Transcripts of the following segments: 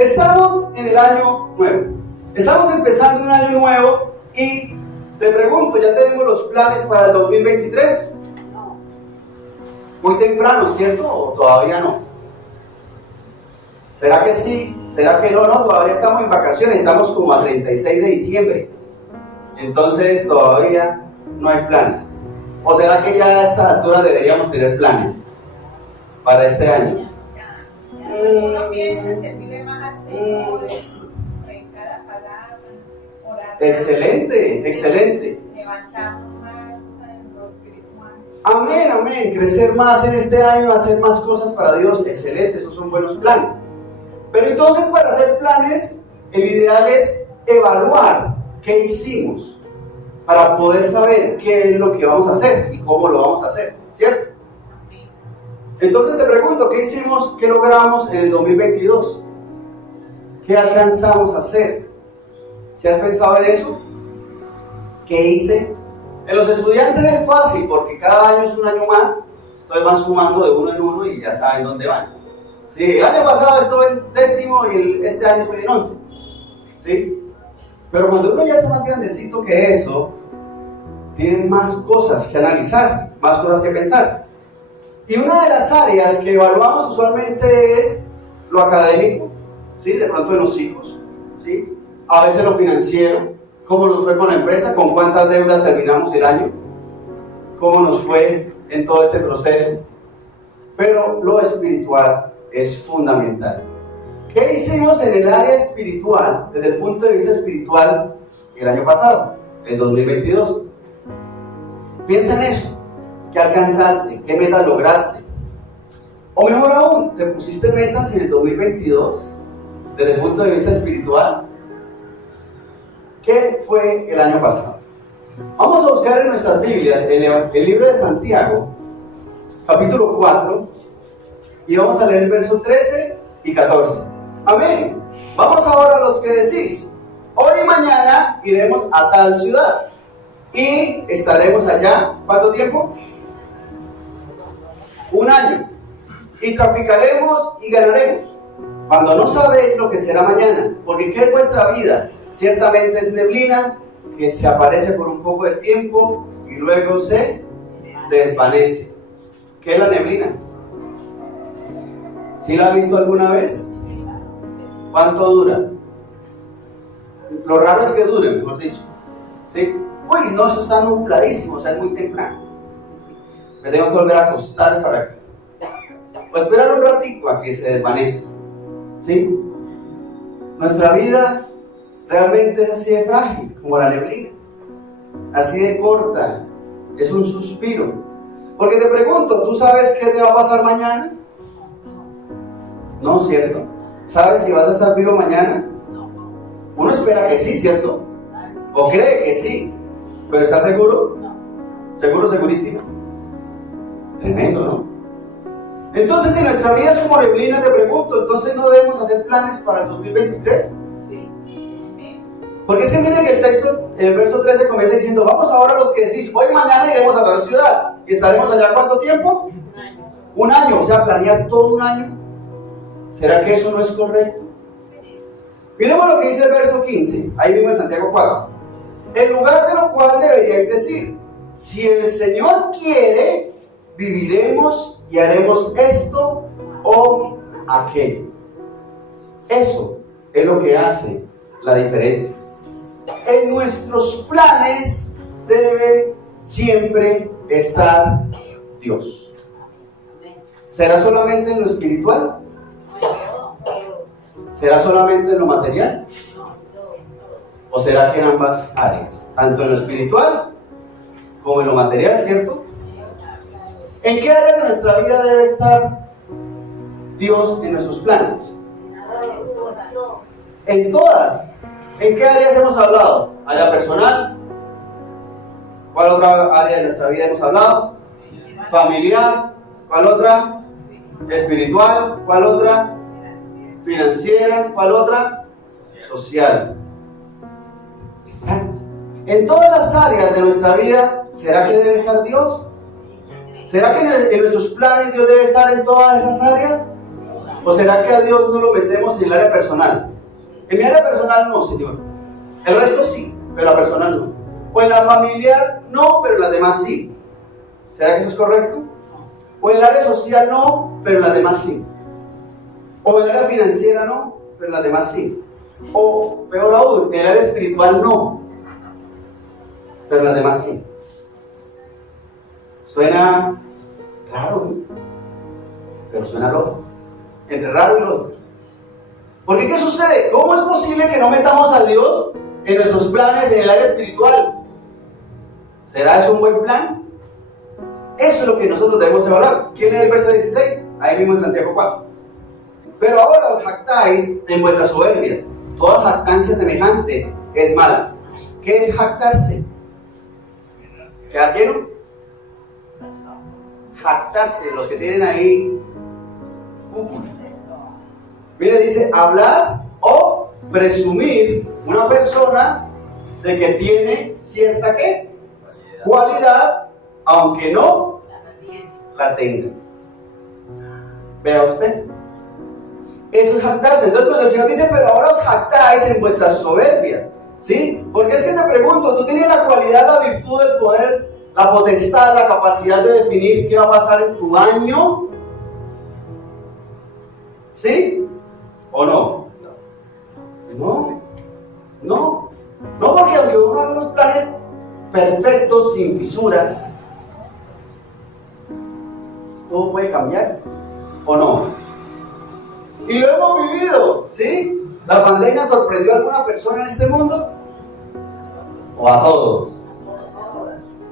Estamos en el año nuevo. Estamos empezando un año nuevo y te pregunto, ¿ya tenemos los planes para el 2023? No. Muy temprano, ¿cierto? ¿O todavía no? ¿Será que sí? ¿Será que no? No, todavía estamos en vacaciones, estamos como a 36 de diciembre. Entonces todavía no hay planes. ¿O será que ya a esta altura deberíamos tener planes para este año? Uno piensa en servirle más al Señor en cada palabra, orar. Excelente, excelente. Levantarnos más en lo espiritual. Amén, amén. Crecer más en este año, hacer más cosas para Dios. Excelente, esos son buenos planes. Pero entonces, para hacer planes, el ideal es evaluar qué hicimos para poder saber qué es lo que vamos a hacer y cómo lo vamos a hacer, ¿cierto? Entonces te pregunto, ¿qué hicimos, qué logramos en el 2022? ¿Qué alcanzamos a hacer? ¿Si has pensado en eso? ¿Qué hice? En los estudiantes es fácil porque cada año es un año más, entonces van sumando de uno en uno y ya saben dónde van. Sí, el año pasado estuve en 10º y este año estoy en 11. ¿Sí? Pero cuando uno ya está más grandecito que eso, tiene más cosas que analizar, más cosas que pensar. Y una de las áreas que evaluamos usualmente es lo académico, ¿sí? De pronto en los hijos, ¿sí? A veces lo financiero, cómo nos fue con la empresa, con cuántas deudas terminamos el año, cómo nos fue en todo este proceso. Pero lo espiritual es fundamental. ¿Qué hicimos en el área espiritual, desde el punto de vista espiritual, el año pasado, el 2022? Piensa en eso. ¿Qué alcanzaste? ¿Qué metas lograste? O mejor aún, ¿te pusiste metas en el 2022 desde el punto de vista espiritual? ¿Qué fue el año pasado? Vamos a buscar en nuestras Biblias el libro de Santiago, capítulo 4, y vamos a leer el verso 13 y 14. Amén. Vamos ahora a los que decís: hoy y mañana iremos a tal ciudad y estaremos allá. ¿Cuánto tiempo? Un año. Y traficaremos y ganaremos, cuando no sabéis lo que será mañana. Porque ¿qué es vuestra vida? Ciertamente es neblina que se aparece por un poco de tiempo y luego se desvanece. ¿Qué es la neblina? ¿Sí la has visto alguna vez? ¿Cuánto dura? Lo raro es que dure, mejor dicho. ¿Sí? Uy, no, eso está nubladísimo, o sea, es muy temprano. Me tengo que volver a acostar para que... o esperar un ratito a que se desvanezca. ¿Sí? Nuestra vida realmente es así de frágil, como la neblina. Así de corta. Es un suspiro. Porque te pregunto, ¿tú sabes qué te va a pasar mañana? No, ¿cierto? ¿Sabes si vas a estar vivo mañana? Uno espera que sí, ¿cierto? O cree que sí. ¿Pero estás seguro? ¿Seguro, segurísimo? Tremendo, ¿no? Entonces, si nuestra vida es como neblina, te pregunto, ¿entonces no debemos hacer planes para el 2023? Porque es que miren que el texto, en el verso 13 comienza diciendo: vamos ahora los que decís, hoy mañana iremos a tal ciudad. ¿Y estaremos allá cuánto tiempo? Un año. Un año, o sea, planear todo un año. ¿Será que eso no es correcto? Miremos lo que dice el verso 15, ahí mismo en Santiago 4. En lugar de lo cual deberíais decir: si el Señor quiere, viviremos y haremos esto o aquello. Eso es lo que hace la diferencia. En nuestros planes debe siempre estar Dios. ¿Será solamente en lo espiritual? ¿Será solamente en lo material? ¿O será que en ambas áreas? Tanto en lo espiritual como en lo material, ¿cierto? ¿En qué área de nuestra vida debe estar Dios en nuestros planes? En todas. ¿En qué áreas hemos hablado? ¿Área personal? ¿Cuál otra área de nuestra vida hemos hablado? ¿Familiar? ¿Cuál otra? ¿Espiritual? ¿Cuál otra? ¿Financiera? ¿Cuál otra? Social. Exacto. En todas las áreas de nuestra vida, ¿será que debe estar Dios? ¿Será que en nuestros planes Dios debe estar en todas esas áreas? ¿O ¿O será que a Dios no lo metemos en el área personal? En mi área personal no, Señor. El resto sí, pero la personal no. O en la familiar no, pero las demás sí. ¿Será que eso es correcto? O en el área social no, pero las demás sí. O en el área financiera no, pero las demás sí. O peor aún, en el área espiritual no, pero las demás sí. Suena raro, pero suena loco. Entre raro y loco. Porque ¿qué sucede? ¿Cómo es posible que no metamos a Dios en nuestros planes en el área espiritual? ¿Será eso un buen plan? Eso es lo que nosotros debemos evaluar. ¿Quién es el verso 16? Ahí mismo en Santiago 4. Pero ahora os jactáis en vuestras soberbias. Toda jactancia semejante es mala. ¿Qué es jactarse? ¿Quedar lleno? Jactarse, los que tienen ahí cúpula. Mire, dice hablar o presumir una persona de que tiene cierta ¿qué? Cualidad, aunque no la tenga. Vea usted. Eso es jactarse. Entonces cuando el Señor dice, pero ahora os jactáis en vuestras soberbias, ¿sí? Porque es que te pregunto, ¿tú tienes la cualidad, la virtud, el poder, la potestad, la capacidad de definir qué va a pasar en tu año? ¿Sí? ¿O no? No. No. No, porque aunque uno haga unos planes perfectos, sin fisuras, todo puede cambiar, ¿o no? Y lo hemos vivido, ¿sí? ¿La pandemia sorprendió a alguna persona en este mundo? ¿O a todos?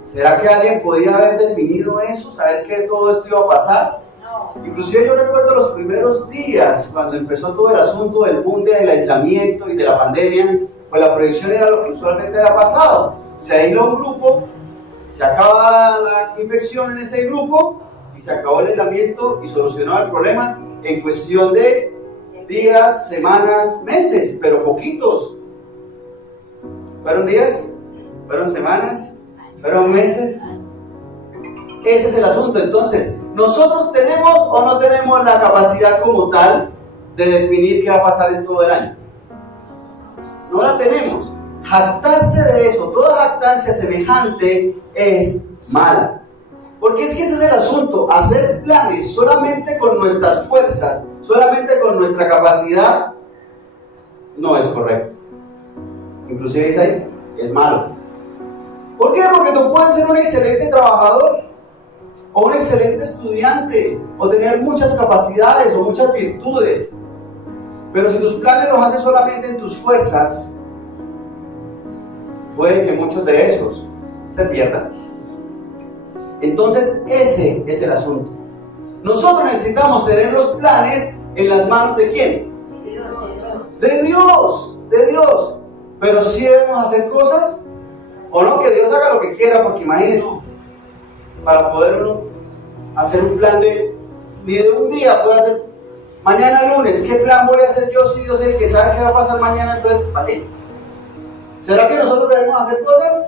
¿Será que alguien podía haber definido eso? ¿Saber que todo esto iba a pasar? No. Inclusive yo recuerdo los primeros días, cuando empezó todo el asunto del boom del aislamiento y de la pandemia, pues la proyección era lo que usualmente había pasado. Se aísla un grupo, se acaba la infección en ese grupo y se acabó el aislamiento y solucionó el problema en cuestión de días, semanas, meses, pero poquitos. ¿Fueron días? ¿Fueron semanas? ¿Fueron meses? Ese es el asunto. Entonces, ¿nosotros tenemos o no tenemos la capacidad como tal de definir qué va a pasar en todo el año? No la tenemos. Jactarse de eso, toda jactancia semejante es mala. Porque es que ese es el asunto, hacer planes solamente con nuestras fuerzas, solamente con nuestra capacidad, no es correcto. Inclusive dice ahí, es malo. ¿Por qué? Porque tú puedes ser un excelente trabajador, o un excelente estudiante, o tener muchas capacidades, o muchas virtudes, pero si tus planes los haces solamente en tus fuerzas, puede que muchos de esos se pierdan. Entonces ese es el asunto. Nosotros necesitamos tener los planes en las manos ¿de quién? De Dios, de Dios. Pero si debemos hacer cosas, o no, que Dios haga lo que quiera, porque imagínense, para poder uno hacer un plan ni de un día puede hacer, mañana lunes, ¿qué plan voy a hacer yo si Dios es el que sabe qué va a pasar mañana? Entonces, ¿para qué? ¿Será que nosotros debemos hacer cosas?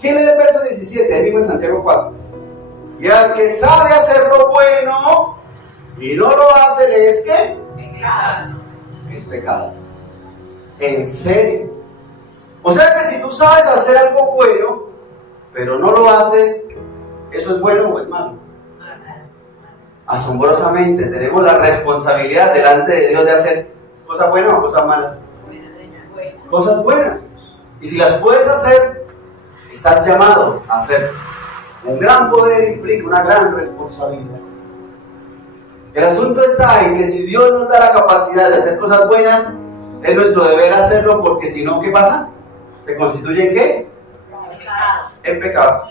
¿Quién lee el verso 17? Ahí mismo en Santiago 4. Y al que sabe hacer lo bueno y no lo hace, ¿le es qué? Pecado. Es pecado. En serio. O sea que si tú sabes hacer algo bueno, pero no lo haces, ¿eso es bueno o es malo? Asombrosamente tenemos la responsabilidad delante de Dios de hacer cosas buenas o cosas malas. Cosas buenas. Y si las puedes hacer, estás llamado a hacer. Un gran poder implica una gran responsabilidad. El asunto está en que si Dios nos da la capacidad de hacer cosas buenas, es nuestro deber hacerlo, porque si no, ¿qué pasa? ¿Se constituye en qué? En pecado.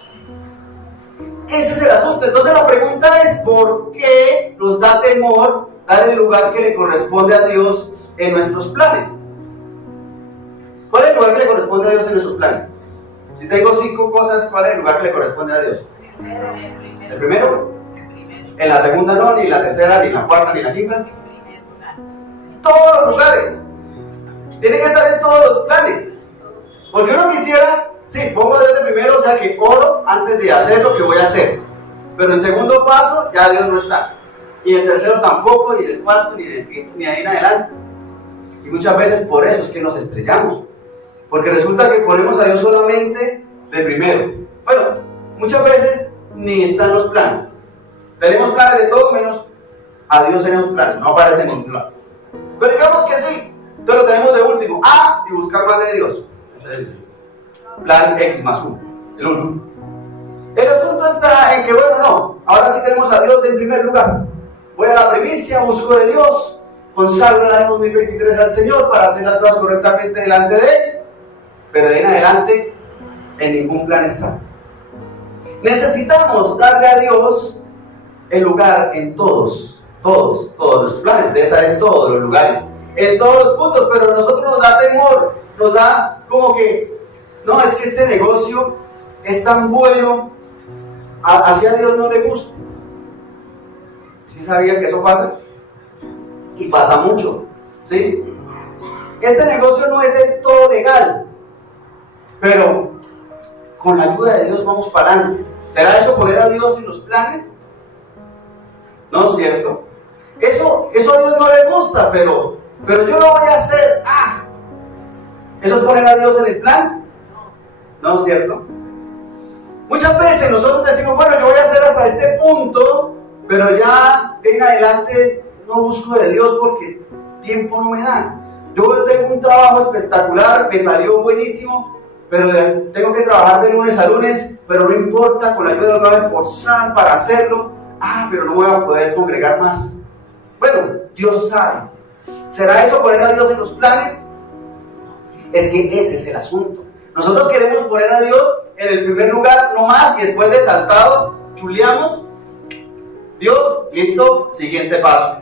Ese es el asunto. Entonces la pregunta es, ¿por qué nos da temor dar el lugar que le corresponde a Dios en nuestros planes? ¿Cuál es el lugar que le corresponde a Dios en nuestros planes? Si tengo 5 cosas, ¿cuál es el lugar que le corresponde a Dios? ¿El primero? En la segunda no, ni la tercera, ni la cuarta, ni la quinta. Todos los lugares. Tiene que estar en todos los planes. Porque uno quisiera, sí, pongo a Dios de primero, o sea que oro antes de hacer lo que voy a hacer. Pero el segundo paso, ya Dios no está. y el tercero tampoco, y el cuarto, ni el quinto, ni ahí en adelante. Y muchas veces por eso es que nos estrellamos, porque resulta que ponemos a Dios solamente de primero. Bueno, muchas veces ni están los planes. Tenemos planes de todo menos a Dios tenemos planes, no aparece en ningún plan. Pero digamos que sí, entonces lo tenemos de último, y buscar más de Dios. Plan X más 1, el 1. El asunto está en que, bueno, no, ahora sí tenemos a Dios en primer lugar. Voy a la primicia, busco de Dios, consagro el año 2023 al Señor para hacer las cosas correctamente delante de Él, pero de ahí en adelante en ningún plan está. Necesitamos darle a Dios el lugar en todos los planes, debe estar en todos los lugares, en todos los puntos, pero a nosotros nos da temor, nos da como que, no, es que este negocio es tan bueno, así a Dios no le gusta. ¿Sí sabía que eso pasa? Y pasa mucho, ¿sí? Este negocio no es del todo legal, pero con la ayuda de Dios vamos para adelante. ¿Será eso poner a Dios en los planes? ¿No es cierto? Eso a Dios no le gusta, pero yo lo voy a hacer. ¿Eso es poner a Dios en el plan? ¿No es cierto? Muchas veces nosotros decimos, bueno, yo voy a hacer hasta este punto, pero ya de en adelante no busco de Dios porque tiempo no me da. Yo tengo un trabajo espectacular, me salió buenísimo, pero tengo que trabajar de lunes a lunes, pero no importa, con la ayuda de Dios me voy a esforzar para hacerlo. Pero no voy a poder congregar más. Bueno, Dios sabe. ¿Será eso poner a Dios en los planes? Es que ese es el asunto. Nosotros queremos poner a Dios en el primer lugar, no más, y después de saltado, chuleamos. Dios, listo, siguiente paso.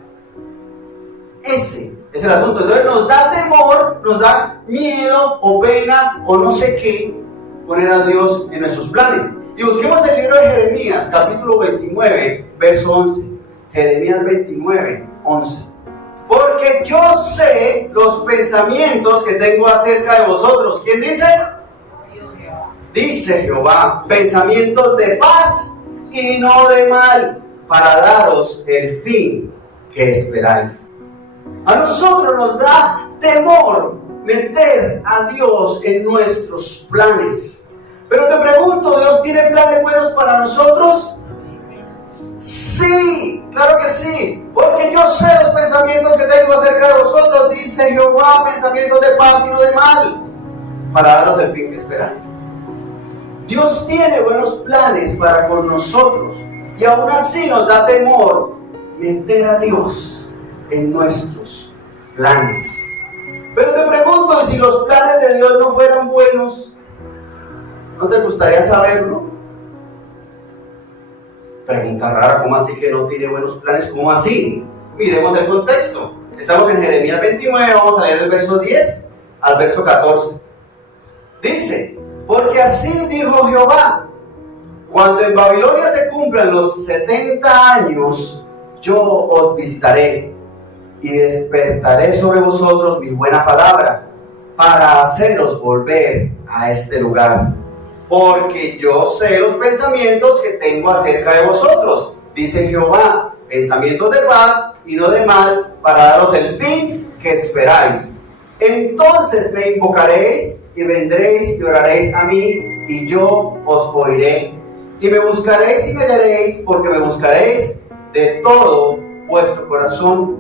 Ese es el asunto. Entonces nos da temor, nos da miedo o pena o no sé qué poner a Dios en nuestros planes. Y busquemos el libro de Jeremías, capítulo 29, verso 11. Jeremías 29, 11. Porque yo sé los pensamientos que tengo acerca de vosotros. ¿Quién dice? Dice Jehová, pensamientos de paz y no de mal, para daros el fin que esperáis. A nosotros nos da temor meter a Dios en nuestros planes. Pero te pregunto, ¿Dios tiene planes buenos para nosotros? Sí, claro que sí. Porque yo sé los pensamientos que tengo acerca de vosotros, dice Jehová, pensamientos de paz y no de mal, para daros el fin que esperáis. Dios tiene buenos planes para con nosotros, y aún así nos da temor meter a Dios en nuestros planes. Pero te pregunto, si los planes de Dios no fueran buenos, ¿no te gustaría saberlo? Pregunta rara, ¿cómo así que no tiene buenos planes? ¿Cómo así? Miremos el contexto. Estamos en Jeremías 29, vamos a leer el verso 10 al verso 14. Dice, porque así dijo Jehová, cuando en Babilonia se cumplan los 70 años, yo os visitaré y despertaré sobre vosotros mi buena palabra para haceros volver a este lugar. Porque yo sé los pensamientos que tengo acerca de vosotros, dice Jehová, pensamientos de paz y no de mal, para daros el fin que esperáis. Entonces me invocaréis y vendréis y oraréis a mí, y yo os oiré. Y me buscaréis y me hallaréis, porque me buscaréis de todo vuestro corazón.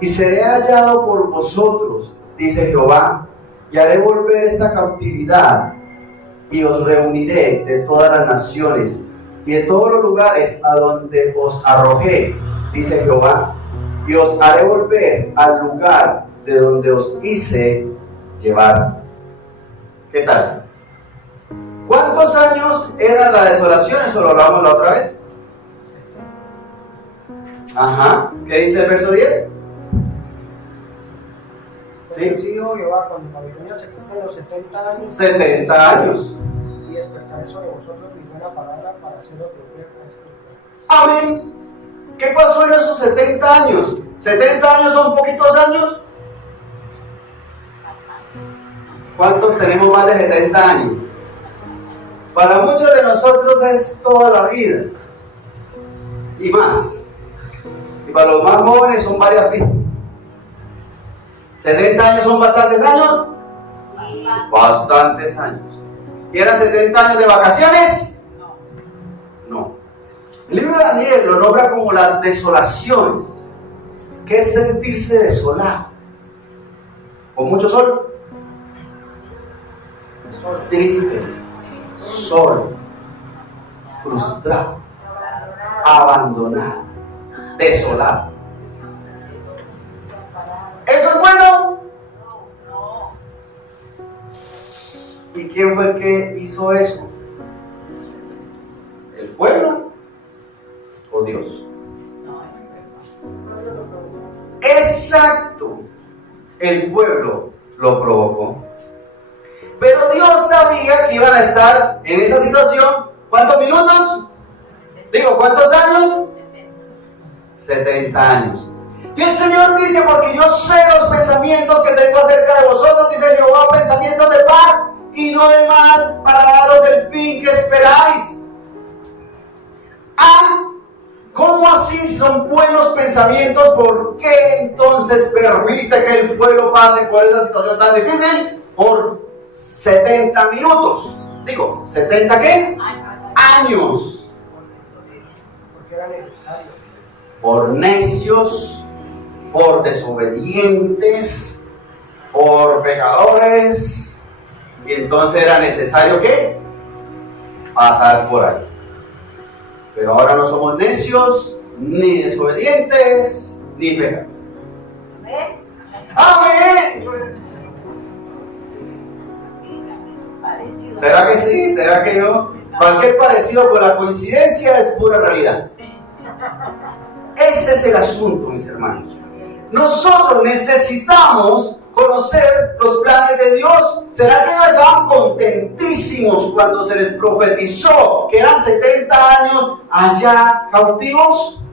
Y seré hallado por vosotros, dice Jehová, y haré volver esta cautividad, y os reuniré de todas las naciones y de todos los lugares a donde os arrojé, dice Jehová, y os haré volver al lugar de donde os hice llevar. ¿Qué tal? ¿Cuántos años era la desolación? Eso lo hablamos la otra vez. ¿Qué dice el verso 10? Sí, dijo Jehová, cuando en Babilonia se cumplen los 70 años. 70 años. Y despertaré sobre vosotros mi buena palabra para haceros volver a este lugar. Amén. ¿Qué pasó en esos 70 años? ¿70 años son poquitos años? ¿Cuántos tenemos más de 70 años? Para muchos de nosotros es toda la vida. Y más. para los más jóvenes son varias vidas. 70 años son bastantes años. Bastantes años. ¿Y eran 70 años de vacaciones? No. El libro de Daniel lo nombra como las desolaciones. ¿Qué es sentirse desolado? ¿Con mucho sol? Triste, solo, frustrado, abandonado, desolado. ¿Eso es bueno? ¿Y quién fue el que hizo eso? ¿El pueblo o Dios? Exacto, el pueblo lo provocó. Pero Dios sabía que iban a estar en esa situación. ¿Cuántos minutos? Digo, ¿cuántos años? 70 años. Y el Señor dice, porque yo sé los pensamientos que tengo acerca de vosotros, dice Jehová, pensamientos de paz y no de mal, para daros el fin que esperáis. Ah, ¿cómo así si son buenos pensamientos? ¿Por qué entonces permite que el pueblo pase por esa situación tan difícil? Por 70 minutos. Digo, ¿70 qué? Años. Porque era necesario. Por necios, por desobedientes, por pecadores. Y entonces era necesario ¿qué? Pasar por ahí. Pero ahora no somos necios, ni desobedientes, ni pecadores. ¡Amén! ¿Será que sí? ¿Será que no? Cualquier parecido con la coincidencia es pura realidad. Ese es el asunto, mis hermanos. Nosotros necesitamos conocer los planes de Dios. ¿Será que ellos estaban contentísimos cuando se les profetizó que eran 70 años allá cautivos?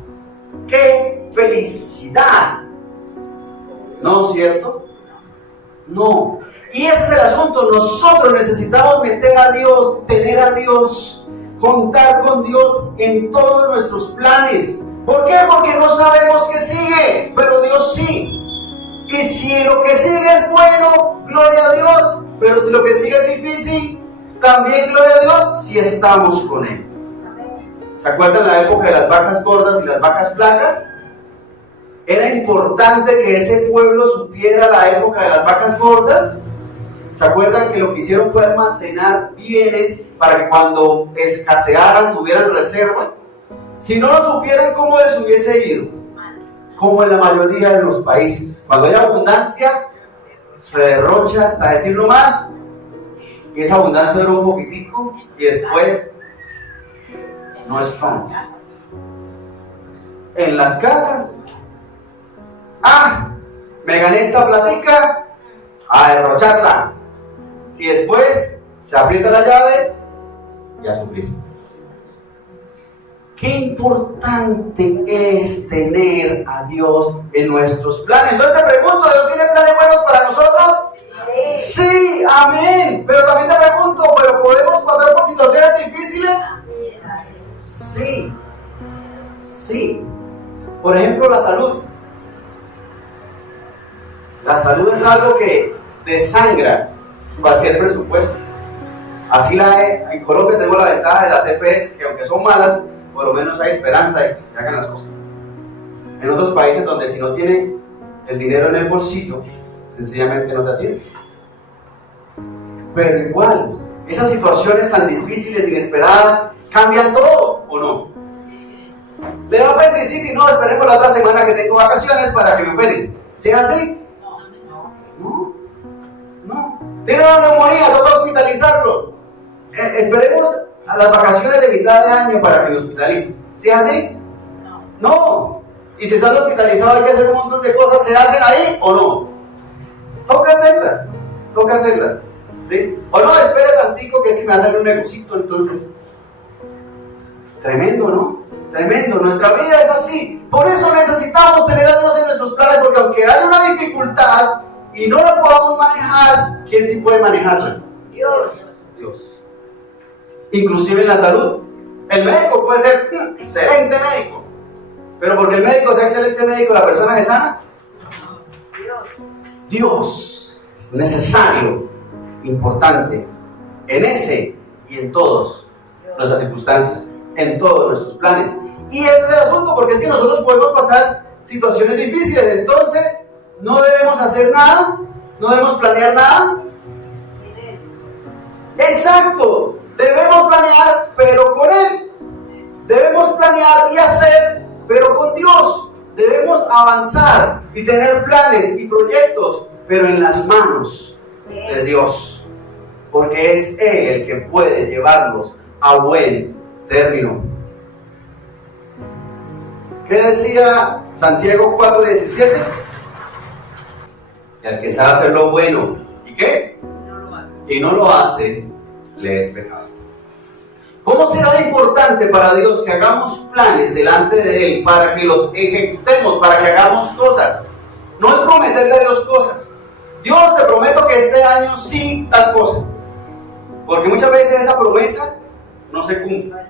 ¡Qué felicidad! ¿No es cierto? No. Y ese es el asunto. Nosotros necesitamos meter a Dios, tener a Dios, contar con Dios en todos nuestros planes. ¿Por qué? Porque no sabemos qué sigue, pero Dios sí. Y si lo que sigue es bueno, gloria a Dios. Pero si lo que sigue es difícil, también gloria a Dios si estamos con Él. ¿Se acuerdan la época de las vacas gordas y las vacas flacas? Era importante que ese pueblo supiera la época de las vacas gordas. ¿Se acuerdan que lo que hicieron fue almacenar bienes para que cuando escasearan tuvieran reserva? Si no lo supieran, ¿cómo les hubiese ido? Como en la mayoría de los países. Cuando hay abundancia, se derrocha hasta decirlo más. Y esa abundancia dura un poquitico y después no estamos. En las casas. Me gané esta platica, a derrocharla. Y después se aprieta la llave y a sufrir. Qué importante es tener a Dios en nuestros planes. Entonces te pregunto, ¿Dios tiene planes buenos para nosotros? Sí, amén. Pero también te pregunto, ¿pero podemos pasar por situaciones difíciles? Sí, sí. Por ejemplo, la salud. La salud es algo que desangra cualquier presupuesto. Así en Colombia tenemos la ventaja de las EPS, que aunque son malas, por lo menos hay esperanza de que se hagan las cosas. En otros países donde si no tiene el dinero en el bolsillo, sencillamente no te atienden. Pero igual, esas situaciones tan difíciles, inesperadas, cambian todo, ¿o no? Le da apendicitis, no, esperemos la otra semana que tengo vacaciones para que me operen. ¿Sí es así? No. Tiene una neumonía, toca hospitalizarlo. Esperemos a las vacaciones de mitad de año para que lo hospitalicen. ¿Sí es así? No. Y si están hospitalizados hay que hacer un montón de cosas. ¿Se hacen ahí o no? Toca hacerlas. ¿Sí? O no, espere tantico que es que me va a salir un negocito, entonces. Tremendo, ¿no? Tremendo. Nuestra vida es así. Por eso necesitamos tener a Dios en nuestros planes, porque aunque hay una dificultad y no la podamos manejar, ¿quién sí puede manejarla? Dios. Inclusive en la salud. El médico puede ser excelente médico, Pero porque el médico sea excelente médico, ¿la persona se sana? Dios es necesario, importante, en ese y en todas nuestras circunstancias, en todos nuestros planes. Y ese es el asunto, porque es que nosotros podemos pasar situaciones difíciles, entonces no debemos hacer nada, no debemos planear nada. Exacto, debemos planear, pero con Él. Debemos planear y hacer, pero con Dios. Debemos avanzar y tener planes y proyectos, pero en las manos de Dios. Porque es Él el que puede llevarlos a buen término. ¿Qué decía Santiago 4:17? Y al que sabe hacer lo bueno, ¿y qué? Y no lo hace, le es pecado. ¿Cómo será importante para Dios que hagamos planes delante de Él para que los ejecutemos, para que hagamos cosas? No es prometerle a Dios cosas. Dios, te prometo que este año sí tal cosa. Porque muchas veces esa promesa no se cumple.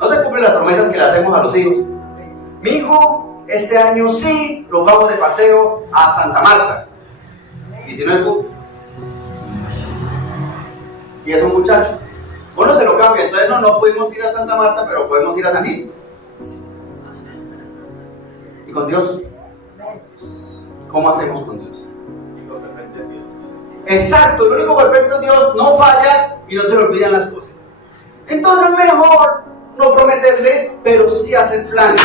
No se cumplen las promesas que le hacemos a los hijos. Mi hijo, este año sí nos vamos de paseo a Santa Marta. Y si no es fútbol. Y es un muchacho. Uno se lo cambia, entonces no podemos ir a Santa Marta, pero podemos ir a San Gil. ¿Y con Dios? ¿Cómo hacemos con Dios? Exacto, el único perfecto es Dios, no falla y no se le olvidan las cosas. Entonces mejor no prometerle, pero sí hacer planes.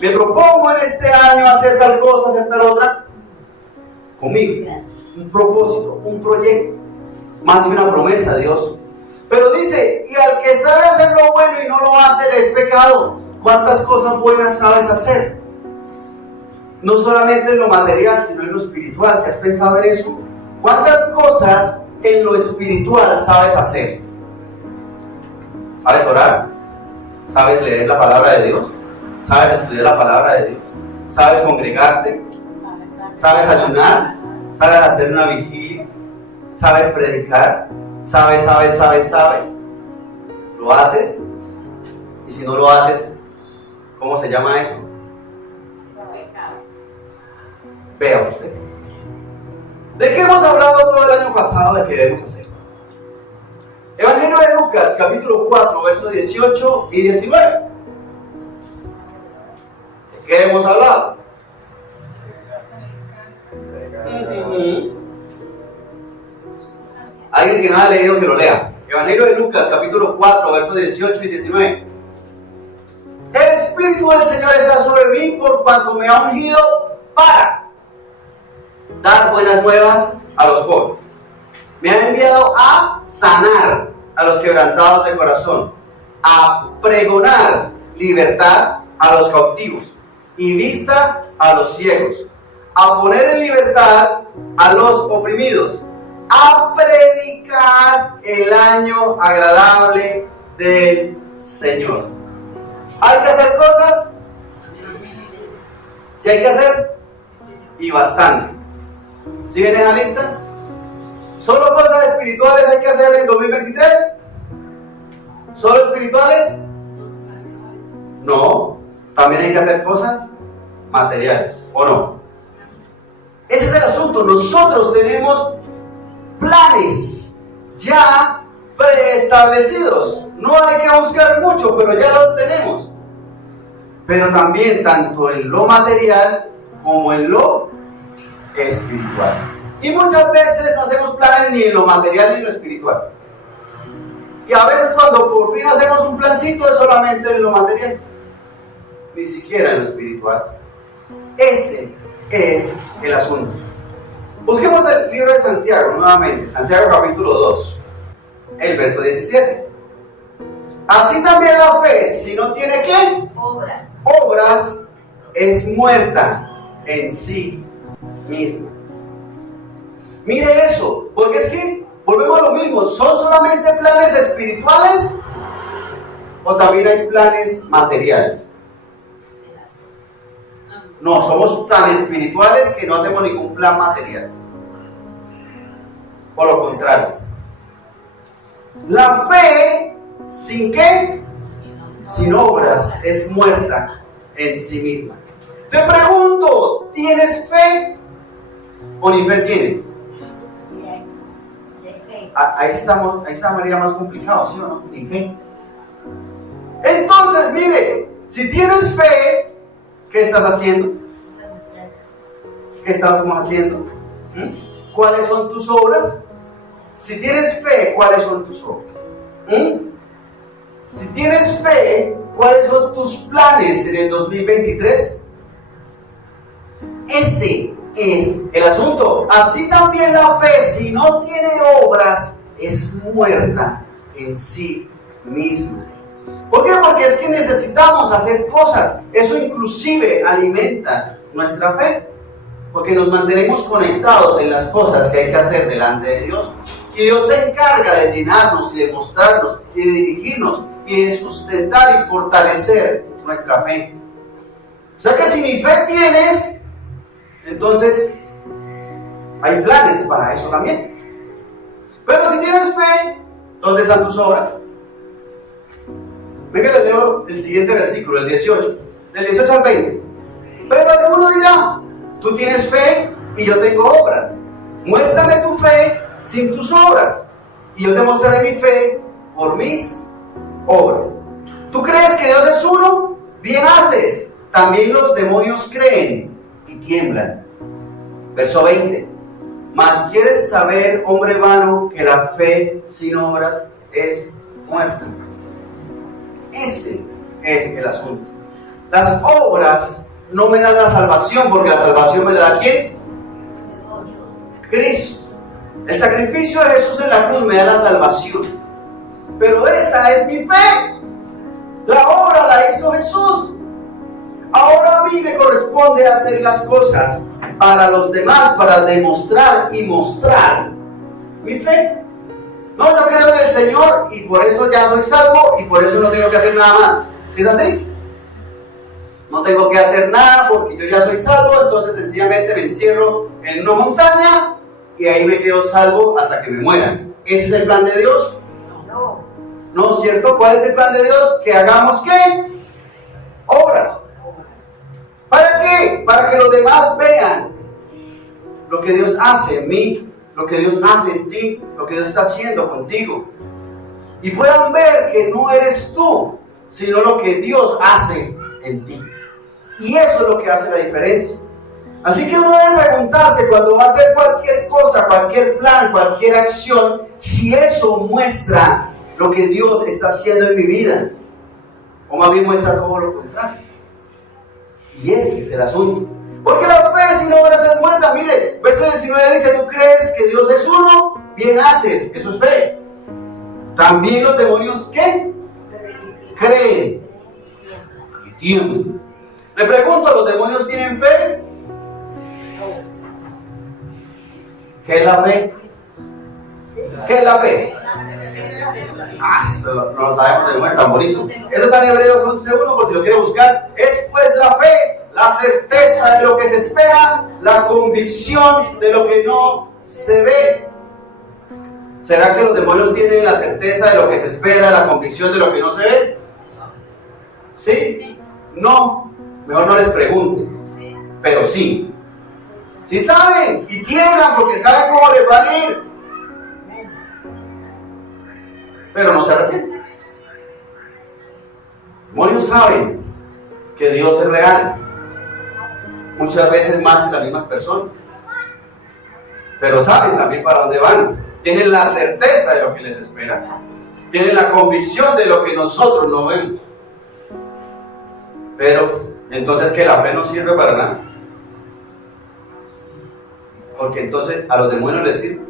Me propongo en este año hacer tal cosa, hacer tal otra. Conmigo. Un propósito, un proyecto. Más que una promesa, Dios. Pero dice, y al que sabe hacer lo bueno y no lo hace, le es pecado. ¿Cuántas cosas buenas sabes hacer? No solamente en lo material, sino en lo espiritual. ¿Si has pensado en eso? ¿Cuántas cosas en lo espiritual sabes hacer? ¿Sabes orar? ¿Sabes leer la palabra de Dios? ¿Sabes estudiar la palabra de Dios? ¿Sabes congregarte? ¿Sabes ayunar? ¿Sabes hacer una vigilia? ¿Sabes predicar? ¿Sabes? ¿Lo haces? Y si no lo haces, ¿cómo se llama eso? Vea usted. ¿De qué hemos hablado todo el año pasado de qué debemos hacer? Evangelio de Lucas, capítulo 4, versos 18 y 19. ¿De qué hemos hablado? Alguien que no ha leído, que lo lea. Evangelio de Lucas, capítulo 4, versos 18 y 19. El Espíritu del Señor está sobre mí por cuanto me ha ungido para dar buenas nuevas a los pobres. Me ha enviado a sanar a los quebrantados de corazón, a pregonar libertad a los cautivos y vista a los ciegos, a poner en libertad a los oprimidos, a predicar el año agradable del Señor. ¿Hay que hacer cosas? Sí hay que hacer, y bastante. ¿Siguen en la lista? ¿Solo cosas espirituales hay que hacer en 2023? ¿Solo espirituales? No, también hay que hacer cosas materiales, ¿o no? Ese es el asunto. Nosotros tenemos planes ya preestablecidos. No hay que buscar mucho, pero ya los tenemos. Pero también tanto en lo material como en lo espiritual. Y muchas veces no hacemos planes ni en lo material ni en lo espiritual. Y a veces cuando por fin hacemos un plancito es solamente en lo material, ni siquiera en lo espiritual. Ese es el asunto. Busquemos el libro de Santiago nuevamente, Santiago capítulo 2, el verso 17. Así también la fe, si no tiene ¿qué? Obras, es muerta en sí misma. Mire eso, porque es que volvemos a lo mismo. ¿Son solamente planes espirituales o también hay planes materiales? No, somos tan espirituales que no hacemos ningún plan material. Por lo contrario, la fe, ¿sin qué? Sin obras, es muerta en sí misma. Te pregunto, ¿tienes fe o ni fe tienes? Ahí está María más complicado, ¿sí o no? Ni fe. Entonces, mire, si tienes fe, ¿qué estás haciendo? ¿Qué estamos haciendo? ¿Cuáles son tus obras? Si tienes fe, ¿cuáles son tus obras? Si tienes fe, ¿cuáles son tus planes en el 2023? Ese es el asunto. Así también la fe, si no tiene obras, es muerta en sí misma. ¿Por qué? Porque es que necesitamos hacer cosas. Eso inclusive alimenta nuestra fe. Porque nos mantenemos conectados en las cosas que hay que hacer delante de Dios. Y Dios se encarga de llenarnos y de mostrarnos y de dirigirnos y de sustentar y fortalecer nuestra fe. O sea que si mi fe tienes, entonces hay planes para eso también. Pero si tienes fe, ¿dónde están tus obras? Venga, le leo el siguiente versículo, el 18. Del 18 al 20. Pero alguno dirá, tú tienes fe y yo tengo obras. Muéstrame tu fe sin tus obras, y yo te mostraré mi fe por mis obras. ¿Tú crees que Dios es uno? Bien haces. También los demonios creen y tiemblan. Verso 20. Mas quieres saber, hombre vano, que la fe sin obras es muerta. Ese es el asunto. Las obras no me dan la salvación, porque la salvación me la da ¿quién? Cristo. El sacrificio de Jesús en la cruz me da la salvación. Pero esa es mi fe. La obra la hizo Jesús. Ahora a mí me corresponde hacer las cosas para los demás, para demostrar y mostrar mi fe. No, yo creo en el Señor y por eso ya soy salvo y por eso no tengo que hacer nada más. ¿Sí es así? No tengo que hacer nada porque yo ya soy salvo, entonces sencillamente me encierro en una montaña y ahí me quedo salvo hasta que me mueran. ¿Ese es el plan de Dios? No. ¿No es cierto? ¿Cuál es el plan de Dios? Que hagamos ¿qué? Obras. ¿Para qué? Para que los demás vean lo que Dios hace en mí, lo que Dios hace en ti, lo que Dios está haciendo contigo. Y puedan ver que no eres tú, sino lo que Dios hace en ti. Y eso es lo que hace la diferencia. Así que uno debe preguntarse cuando va a hacer cualquier cosa, cualquier plan, cualquier acción, si eso muestra lo que Dios está haciendo en mi vida, o más bien muestra todo lo contrario. Y ese es el asunto. Porque la fe sin obras es muerta. Mire, verso 19 dice, ¿tú crees que Dios es uno? Bien haces, eso es fe. También los demonios, ¿qué? Creen y tiemblan. Le pregunto, ¿los demonios tienen fe? ¿Qué es la fe? ¿Qué es la fe? Eso no lo sabemos de memoria, tan bonito. Eso está en Hebreos 11:1, por si lo quiere buscar. Es pues la fe, la certeza de lo que se espera, la convicción de lo que no se ve. ¿Será que los demonios tienen la certeza de lo que se espera, la convicción de lo que no se ve? ¿Sí? No. Mejor no les pregunte. Pero sí. Sí saben y tiemblan porque saben cómo les va a ir. Pero no se arrepienten. Demonios saben que Dios es real. Muchas veces más en las mismas personas. Pero saben también para dónde van. Tienen la certeza de lo que les espera. Tienen la convicción de lo que nosotros no vemos. Pero entonces que la fe no sirve para nada. Porque entonces a los demonios les sirve.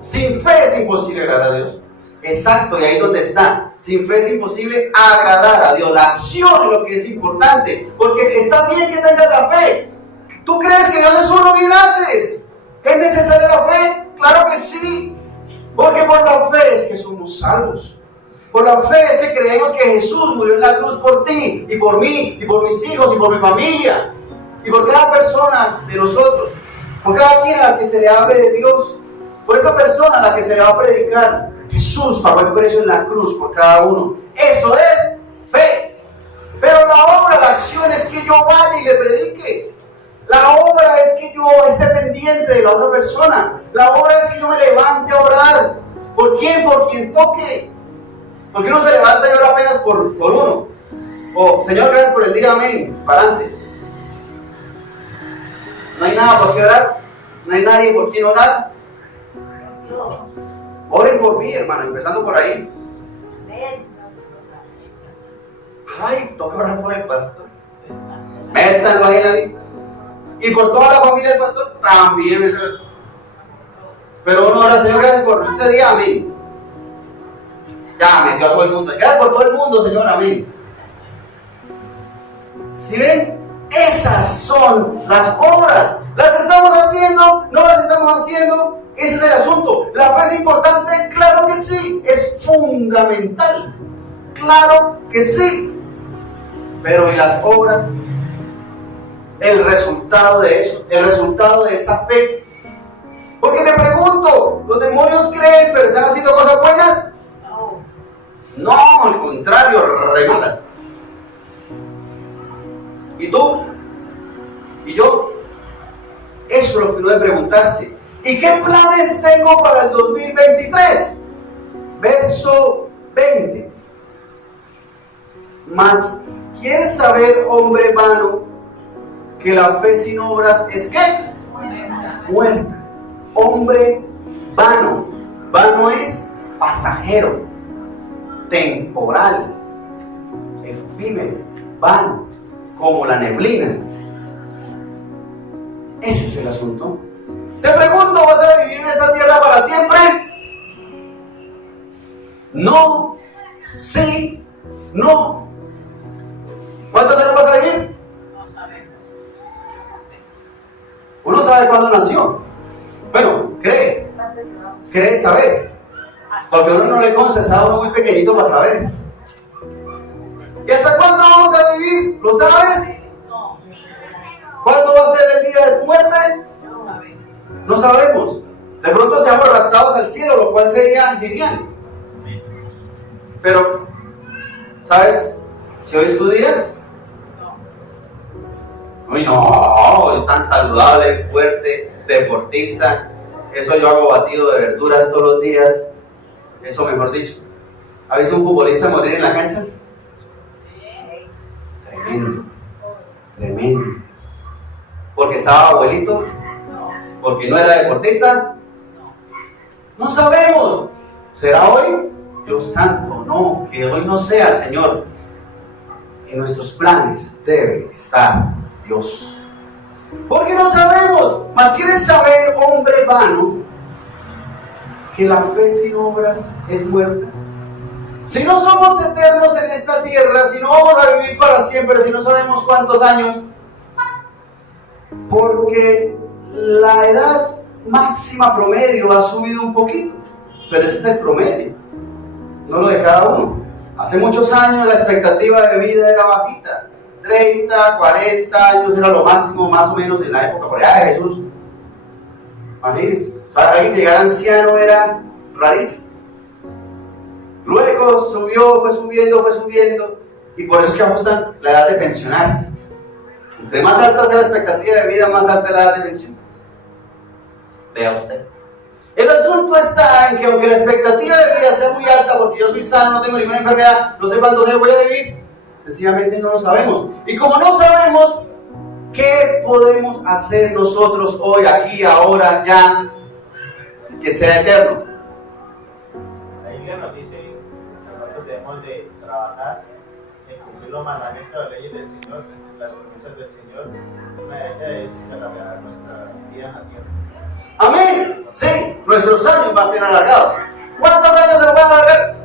Sin fe es imposible agradar a Dios. Exacto, y ahí donde está. Sin fe es imposible agradar a Dios. La acción es lo que es importante. Porque está bien que tengas la fe. ¿Tú crees que Dios es uno? Bien haces. ¿Es necesaria la fe? Claro que sí. Porque por la fe es que somos salvos. Por la fe es que creemos que Jesús murió en la cruz por ti, y por mí, y por mis hijos, y por mi familia, y por cada persona de nosotros, por cada quien a la que se le hable de Dios, por esa persona a la que se le va a predicar. Jesús pagó el precio en la cruz por cada uno. Eso es fe. Pero la que yo vaya y le predique. La obra es que yo esté pendiente de la otra persona. La obra es que yo me levante a orar. ¿Por quién? Por quien toque. Porque uno se levanta y ora apenas por uno. O, Señor, gracias por el día, amén. Para adelante. No hay nada por qué orar. No hay nadie por quien orar. Oren por mí, hermano, empezando por ahí. Ay, toca orar por el pastor. Métanlo ahí en la lista. Y por toda la familia del pastor también. Pero uno ora, Señor, gracias por ese día, amén. Ya metió a todo el mundo. Gracias por todo el mundo, Señor, amén. ¿Sí ven? Esas son las obras. ¿Las estamos haciendo? ¿No las estamos haciendo? Ese es el asunto. ¿La fe es importante? Claro que sí. Es fundamental. Claro que sí. Pero ¿y las obras? El resultado de eso, el resultado de esa fe. Porque te pregunto, ¿los demonios creen pero están haciendo cosas buenas? No, al contrario, re malas. ¿Y tú? ¿Y yo? Eso es lo que uno debe preguntarse. ¿Y qué planes tengo para el 2023? Verso 20. Mas, ¿quieres saber, hombre vano, que la fe sin obras es qué? Muerta. Hombre vano. Vano es pasajero, temporal, efímero, vano, como la neblina. Ese es el asunto. Te pregunto, ¿vas a vivir en esta tierra para siempre? No, sí, no. ¿Cuántos años vas a vivir? Uno sabe cuándo nació. Bueno, cree saber. Porque a uno no le consta, está uno muy pequeñito para saber. ¿Y hasta cuándo vamos a vivir? ¿Lo sabes? ¿Cuándo va a ser el día de tu muerte? No sabemos. De pronto seamos raptados al cielo, lo cual sería genial. Pero, ¿sabes si hoy es tu día? Uy, no, tan saludable, fuerte, deportista. Eso yo hago batido de verduras todos los días. Eso, mejor dicho. ¿Ha visto un futbolista morir en la cancha? Tremendo, tremendo. ¿Porque estaba abuelito? ¿Porque no era deportista? No sabemos. ¿Será hoy? Dios santo, no, que hoy no sea, Señor. En nuestros planes debe estar Dios. Porque no sabemos. Mas ¿quieres saber, hombre vano, que la fe sin obras es muerta? Si no somos eternos en esta tierra, si no vamos a vivir para siempre, si no sabemos cuántos años, porque la edad máxima promedio ha subido un poquito, pero ese es el promedio, no lo de cada uno. Hace muchos años la expectativa de vida era bajita, 30, 40 años era lo máximo, más o menos en la época por allá de Jesús. Imagínense, o sea, alguien llegar anciano era rarísimo. Luego subió, fue subiendo, y por eso es que ajustan la edad de pensionarse. Entre más alta sea la expectativa de vida, más alta es la edad de pensión. Vea usted. El asunto está en que aunque la expectativa de vida sea muy alta, porque yo soy sano, no tengo ninguna enfermedad, no sé cuántos años voy a vivir, sencillamente no lo sabemos. Y como no sabemos, ¿qué podemos hacer nosotros hoy, aquí, ahora, ya, que sea eterno? La Biblia nos dice que nosotros debemos de trabajar en cumplir los mandamientos de las leyes del Señor, las promesas del Señor. Una de ellas es alargar nuestra vida en la tierra. Amén. Sí, nuestros años van a ser alargados. ¿Cuántos años se nos van a alargar?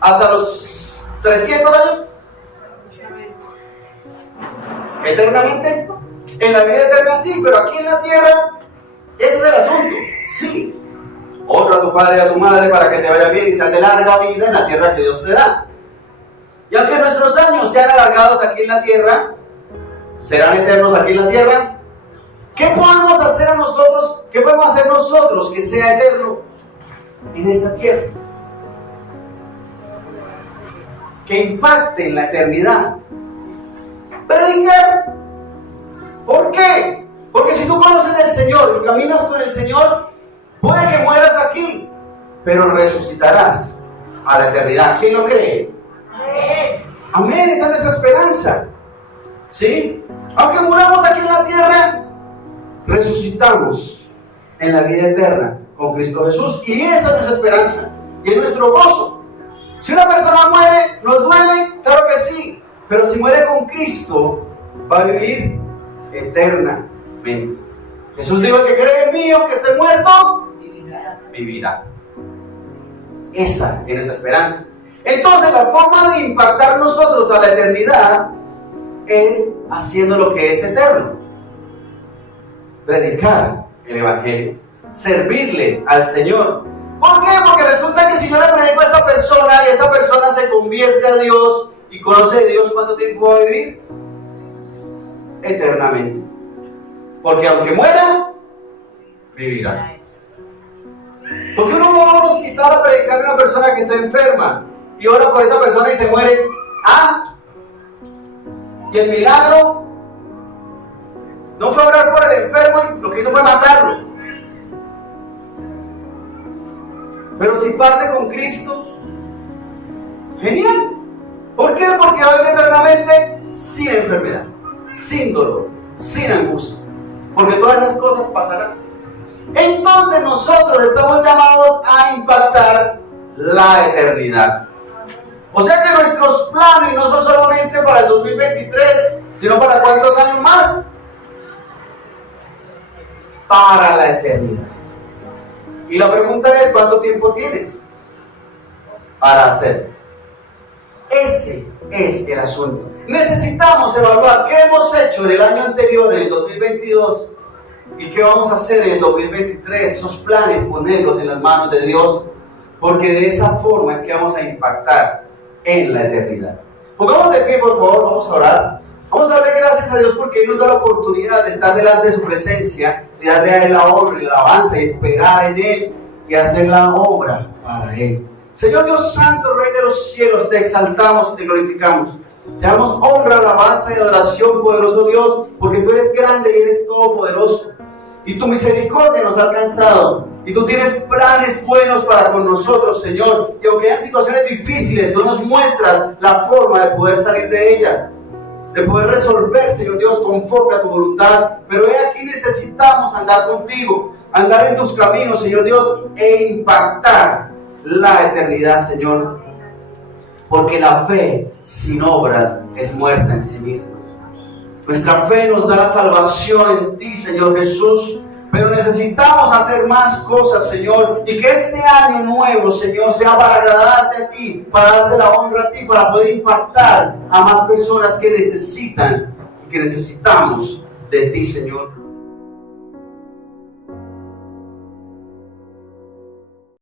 ¿Hasta los 300 años? ¿Eternamente? En la vida eterna sí, pero aquí en la tierra, ese es el asunto. Sí. Honra a tu padre y a tu madre para que te vaya bien y seas de larga vida en la tierra que Dios te da. Y aunque nuestros años sean alargados aquí en la tierra, ¿serán eternos aquí en la tierra? ¿Qué podemos hacer a nosotros? ¿Qué podemos hacer nosotros que sea eterno en esta tierra? Que impacte en la eternidad. Predicar. ¿Por qué? Porque si tú conoces del Señor y caminas con el Señor, puede que mueras aquí, pero resucitarás a la eternidad. ¿Quién lo cree? Amén, esa es nuestra esperanza. ¿Sí? Aunque muramos aquí en la tierra, resucitamos en la vida eterna con Cristo Jesús. Y esa es nuestra esperanza y es nuestro gozo. Si una persona muere, ¿nos duele? Claro que sí. Pero si muere con Cristo, va a vivir eternamente. Jesús dijo: el que cree en mí, aunque esté muerto, vivirá. Esa es nuestra esperanza. Entonces, la forma de impactar nosotros a la eternidad es haciendo lo que es eterno. Predicar el Evangelio, servirle al Señor. ¿Por qué? Porque resulta que si yo le predico a esta persona y esta persona se convierte a Dios y conoce a Dios, ¿cuánto tiempo va a vivir? Eternamente. Porque aunque muera, vivirá. Porque uno va a un hospital a predicar a una persona que está enferma y ora por esa persona y se muere. ¿Ah? Y el milagro no fue orar por el enfermo y lo que hizo fue matarlo. Pero si parte con Cristo, genial. ¿Por qué? Porque va a vivir eternamente sin enfermedad, sin dolor, sin angustia. Porque todas esas cosas pasarán. Entonces nosotros estamos llamados a impactar la eternidad. O sea que nuestros planes no son solamente para el 2023, sino para ¿cuántos años más? Para la eternidad. Y la pregunta es: ¿cuánto tiempo tienes para hacerlo? Ese es el asunto. Necesitamos evaluar qué hemos hecho en el año anterior, en el 2022, y qué vamos a hacer en el 2023. Esos planes, ponerlos en las manos de Dios, porque de esa forma es que vamos a impactar en la eternidad. Pongamos de pie, por favor, vamos a orar. Vamos a darle gracias a Dios porque Él nos da la oportunidad de estar delante de su presencia, de darle a Él la honra y la alabanza y esperar en Él y hacer la obra para Él. Señor Dios Santo, Rey de los cielos, te exaltamos y te glorificamos. Te damos honra, alabanza y adoración, poderoso Dios, porque tú eres grande y eres todopoderoso. Y tu misericordia nos ha alcanzado. Y tú tienes planes buenos para con nosotros, Señor. Y aunque hayan situaciones difíciles, tú nos muestras la forma de poder salir de ellas, de poder resolver, Señor Dios, conforme a tu voluntad. Pero he aquí necesitamos andar contigo, andar en tus caminos, Señor Dios, e impactar la eternidad, Señor. Porque la fe sin obras es muerta en sí misma. Nuestra fe nos da la salvación en ti, Señor Jesús. Pero necesitamos hacer más cosas, Señor. Y que este año nuevo, Señor, sea para agradarte a ti, para darte la honra a ti, para poder impactar a más personas que necesitan y que necesitamos de ti, Señor.